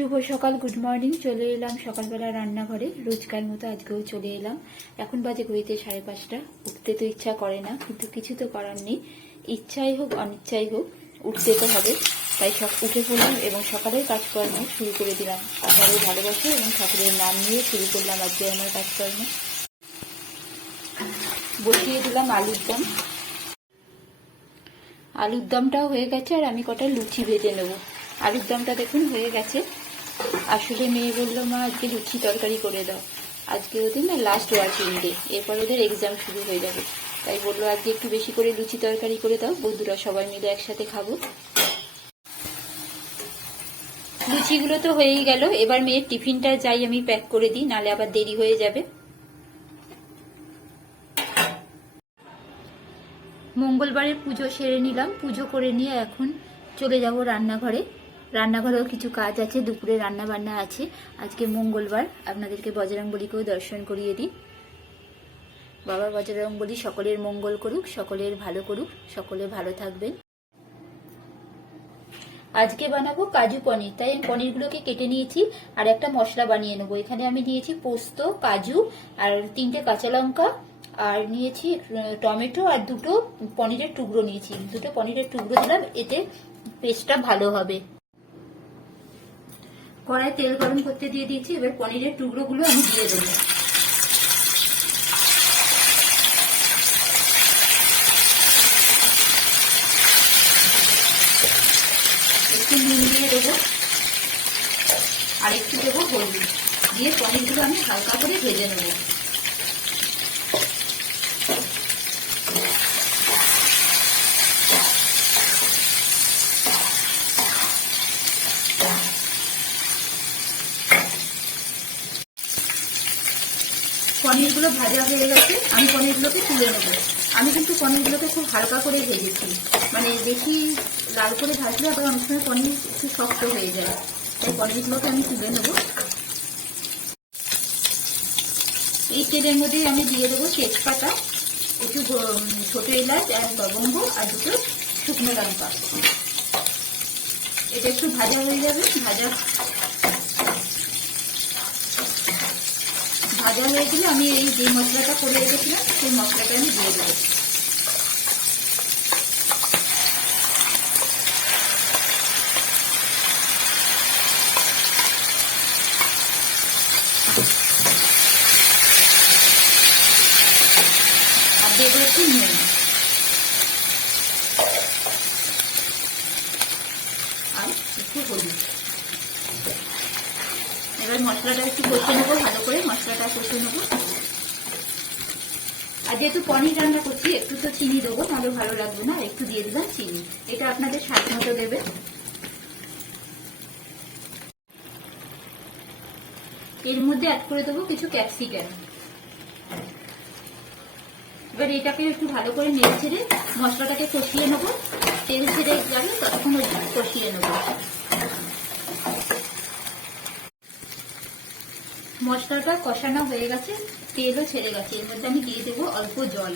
শুভ সকাল, good morning. চলে এলাম সকালবেলা রান্নাঘরে, রোজকার মতো আজকেও চলে এলাম। এখন বাজে ঘড়িতে 5:30। উঠতে তো ইচ্ছা করে না, কিন্তু কিছু তো করার নেই। ইচ্ছাই হোক অনিচ্ছাই হোক, উঠতে তো হবে। তাই উঠে পড়লাম এবং সকালের কাজকর্ম শুরু করে দিলাম। ঠাকুরের ভালোবাসা এবং ঠাকুরের নাম নিয়ে শুরু করলাম আজকে আমার কাজকর্ম। বসিয়ে দিলাম আলুর দম। আলুর দমটাও হয়ে গেছে, আর আমি কটা লুচি ভেজে নেব। আলুর দমটা দেখুন হয়ে গেছে। আসলে মেয়ে বললো, মা আজকে লুচি তরকারি করে দাও। আজকে ওদের না লাস্ট ওয়ার্কিং ডে, এরপর ওদের এক্সাম শুরু হয়ে যাবে। তাই বললো আজকে একটু বেশি করে লুচি তরকারি করে দাও, বন্ধুরা সবাই মিলে একসাথে খাবো। লুচিগুলো তো হয়েই গেল। এবার মেয়ের টিফিনটা যাই আমি প্যাক করে দিই, নালে আবার দেরি হয়ে যাবে। মঙ্গলবারের পুজো সেরে নিলাম। পুজো করে নিয়ে এখন চলে যাব রান্নাঘরে। রান্নাঘরেও কিছু কাজ আছে, দুপুরে রান্না বান্না আছে। আজকে মঙ্গলবার, আপনাদেরকে বজরংবলীকেও দর্শন করিয়ে দিই। বাবা বজরংবলী সকলের মঙ্গল করুক, সকলের ভালো করুক, সকলে ভালো থাকবেন। আজকে বানাবো কাজু পনির, তাই আমি পনিরগুলোকে কেটে নিয়েছি আর একটা মশলা বানিয়ে নেবো। এখানে আমি নিয়েছি পোস্ত, কাজু আর 3টে কাঁচা লঙ্কা, আর নিয়েছি টমেটো আর 2টো পনিরের টুকরো নিয়েছি। 2টো পনিরের টুকরো দিলাম, এতে পেস্টটা ভালো হবে। কড়াই তেল গরম করতে দিয়ে দিয়েছি। এবার পনিরের টুকরোগুলো আমি দিয়ে দেবো। একটু নুন দিয়ে দেবো আর একটু দেবো হলুদ দিয়ে পনিরগুলো আমি হালকা করে ভেজে নেবো। পনিরগুলো ভাজা হয়ে গেছে, আমি পনিরগুলোকে তুলে নেবো। আমি কিন্তু পনিরগুলোকে খুব হালকা করে ভেজেছি, মানে বেশি লাল করে ভাজলে আবার অনেক সময় পনির একটু শক্ত হয়ে যায়। তাই পনিরগুলোকে আমি তুলে নেবো। এই তেলের মধ্যেই আমি দিয়ে দেবো তেজপাতা, একটু ছোট এলাচ আর লবঙ্গ আর 2টো শুকনো লঙ্কা। এটা একটু ভাজা হয়ে যাবে। ভাজা হয়ে গেলে আমি এই যে মশলাটা করে রেখেছিলাম সেই মশলাটা আমি দিয়ে দেবো। আর দেবো একটু নুন আর একটু হলুদ। এবার মশলাটা একটু কষে নেবো, ভালো করে মশলাটা কষে নেবো। আর যেহেতু পনির রান্না করছি, একটু তো চিনি দেবো, তাহলে ভালো লাগবে না। একটু দিয়ে দিলাম চিনি, এটা আপনাদের স্বাদ মতো দেবে। এর মধ্যে অ্যাড করে দেবো কিছু ক্যাপসিকাম। এবার এটাকে একটু ভালো করে নেড়ে ছেড়ে মশলাটাকে কষিয়ে নেবো। তেল ছেড়ে যাবে ততক্ষণ কষিয়ে নেবো। মশলাটা কষানো হয়ে গেছে, তেলও ছেড়ে গেছে। এর মধ্যে আমি দিয়ে দেবো অল্প জল।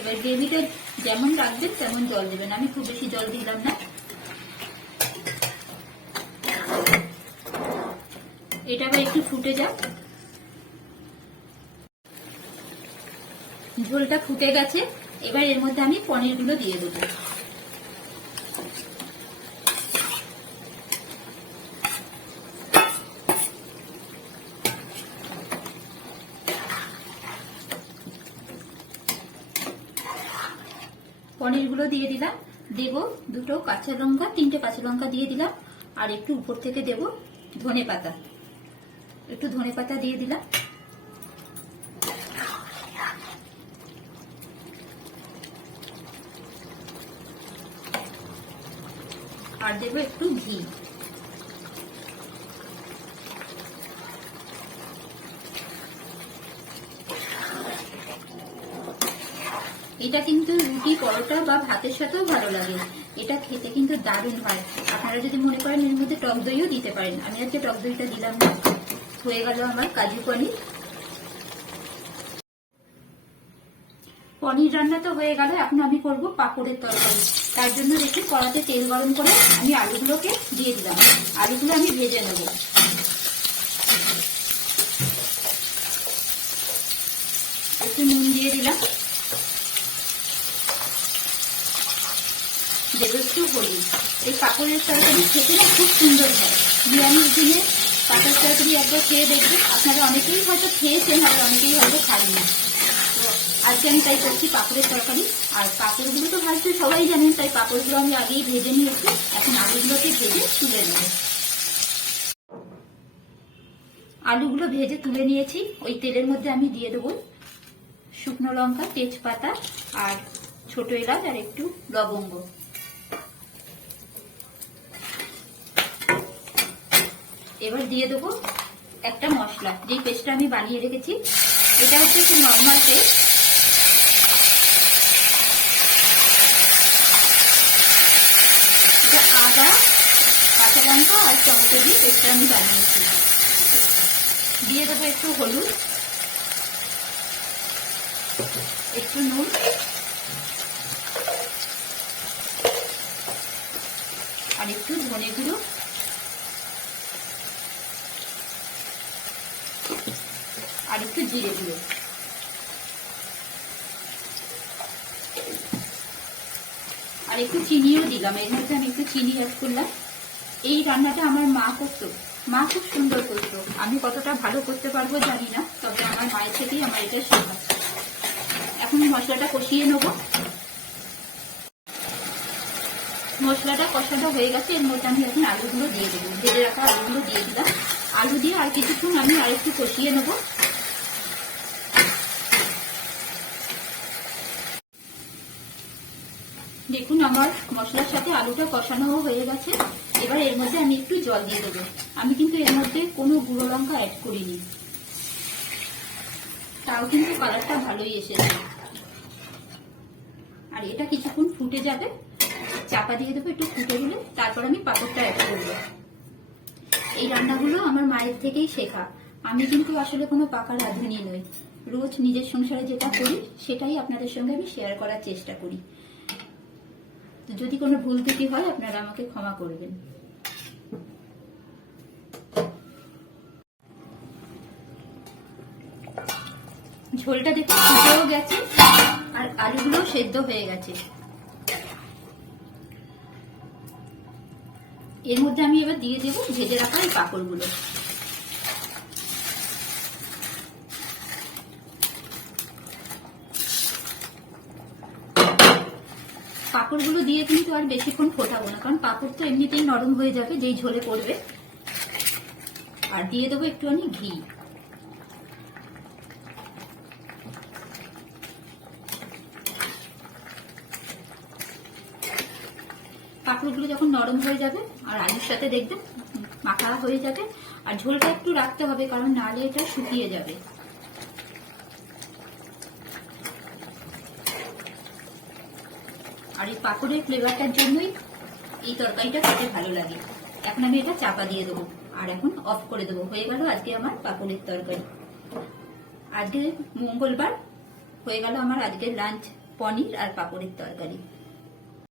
এবার গ্রেভিটা যেমন রাখবেন তেমন জল দেবেন, আমি খুব বেশি জল দিলাম না। এটা আবার একটু ফুটে যাক। ঝোলটা ফুটে গেছে, এবার এর মধ্যে আমি পনিরগুলো দিয়ে দেবো। পনিরগুলো দিয়ে দিলাম, দেবো 2টো কাঁচা লঙ্কা, 3টে কাঁচা লঙ্কা দিয়ে দিলাম, আর একটু উপর থেকে দেবো ধনে পাতা। একটু ধনে পাতা দিয়ে দিলাম। আর দেবো একটু ঘি। এটা কিন্তু রুটি, পরোটা বা ভাতের সাথেও ভালো লাগে। এটা খেতে কিন্তু দারুণ হয়। আপনারা যদি মনে করেন এর মধ্যে টক দইও দিতে পারেন, আমি আজকে টক দইটা দিলাম না। হয়ে গেল আমার কাজু পনির। পনির রান্না তো হয়ে গেল, এখন আমি করব পাঁপড়ের তরকারি। তার জন্য দেখি কড়াতে তেল গরম করে আমি আলুগুলোকে দিয়ে দিলাম। আলুগুলো আমি ভেজে নেব। একটু নুন দিয়ে দিলাম, দেব একটু হলুদ। এই পাঁপড়ের তরকারি খেতে না খুব সুন্দর হয়। বিরিয়ানির দিনে পাঁপড়ের তরকারি একবার খেয়ে দেখবেন। আপনারা অনেকেই হয়তো খেয়েছেন, আবার অনেকেই হয়তো খাননি। তো আজকে আমি তাই করছি পাঁপড়ের তরকারি। আর পাঁপড়গুলো তো ভাজতে সবাই জানেন, তাই পাঁপড়গুলো আমি আগেই ভেজে নিয়েছি। এখন আলুগুলোকে ভেজে তুলে নেব। আলুগুলো ভেজে তুলে নিয়েছি। ওই তেলের মধ্যে আমি দিয়ে দেবো শুকনো লঙ্কা, তেজপাতা আর ছোট এলাচ আর একটু লবঙ্গ। এবার দিয়ে দেবো একটা মশলা, যেই পেস্টটা আমি বানিয়ে রেখেছি। এটা হচ্ছে একটু নর্মাল পেস্ট। এটা আদা, কাঁচা লঙ্কা আর টমেটো দিয়ে পেস্টটা আমি বানিয়েছি। দিয়ে দেবো একটু হলুদ, একটু নুন, আর একটু ধনে গুঁড়ো, আর একটু জিরে গুঁড়ো। আর একটু চিনিও দিলাম, এর মধ্যে আমি একটু চিনি অ্যাড করলাম। এই রান্নাটা আমার মা করতো, মা খুব সুন্দর করতো। আমি কতটা ভালো করতে পারবো জানি না, তবে আমার মায়ের থেকেই আমার এটা শেখা। এখন মশলাটা কষিয়ে নেব। মশলাটা কষানো হয়ে গেছে, এর মধ্যে আমি এখন আলুগুলো দিয়ে দেবো। ভেজে রাখা আলুগুলো দিয়ে দিলাম। আলু দিয়ে আর কিছুক্ষণ আমি আরেকটু কষিয়ে নেব। দেখুন আমার মশলার সাথে আলুটা কষানো হয়ে গেছে। এবার এর মধ্যে আমি একটু জল দিয়ে দেবো। আমি কিন্তু এর মধ্যে কোনো গুঁড়ো লঙ্কা অ্যাড করিনি, তাও কিন্তু কালারটা ভালোই এসেছে। আর এটা কিছুক্ষণ ফুটে যাবে, চাপা দিয়ে দেবো একটু ফুটে গেলে, তারপর আমি পাঁপড়টা অ্যাড করবো। এই রান্নাগুলো আমার মায়ের থেকেই শেখা। আমি কিন্তু আসলে কোনো পাকা রাঁধুনি নই। রোজ নিজের সংসারে যেটা করি সেটাই আপনাদের সঙ্গে আমি শেয়ার করার চেষ্টা করি। যদি কোনো ভুল ত্রুটি হয় আপনারা আমাকে ক্ষমা করবেন। ঝোলটা দেখে ফুটেও গেছে আর আলুগুলো সেদ্ধ হয়ে গেছে। এর মধ্যে আমি এবার দিয়ে দেবো ভেজে রাখা এই পাঁপড়গুলো। পাঁপড়গুলো দিয়ে কিন্তু আর বেশিক্ষণ ফোটাবো না, কারণ পাঁপড় তো এমনিতেই নরম হয়ে যাবে যেই ঝোলে পড়বে। আর দিয়ে দেবো একটুখানি ঘি। পাঁপড়গুলো যখন নরম হয়ে যাবে আর আলুর সাথে দেখবেন মাখা হয়ে যাবে। আর ঝোলটা একটু রাখতে হবে, কারণ নাহলে এটা শুকিয়ে যাবে। আর এই পাঁপড়ের ফ্লেভারটার জন্যই এই তরকারিটা খেতে ভালো লাগে। এখন আমি এটা চাপা দিয়ে দেবো আর এখন অফ করে দেবো। হয়ে গেল আজকে আমার পাঁপড়ের তরকারি। আজকে মঙ্গলবার, হয়ে গেল আমার আজকের লাঞ্চ পনির আর পাঁপড়ের তরকারি।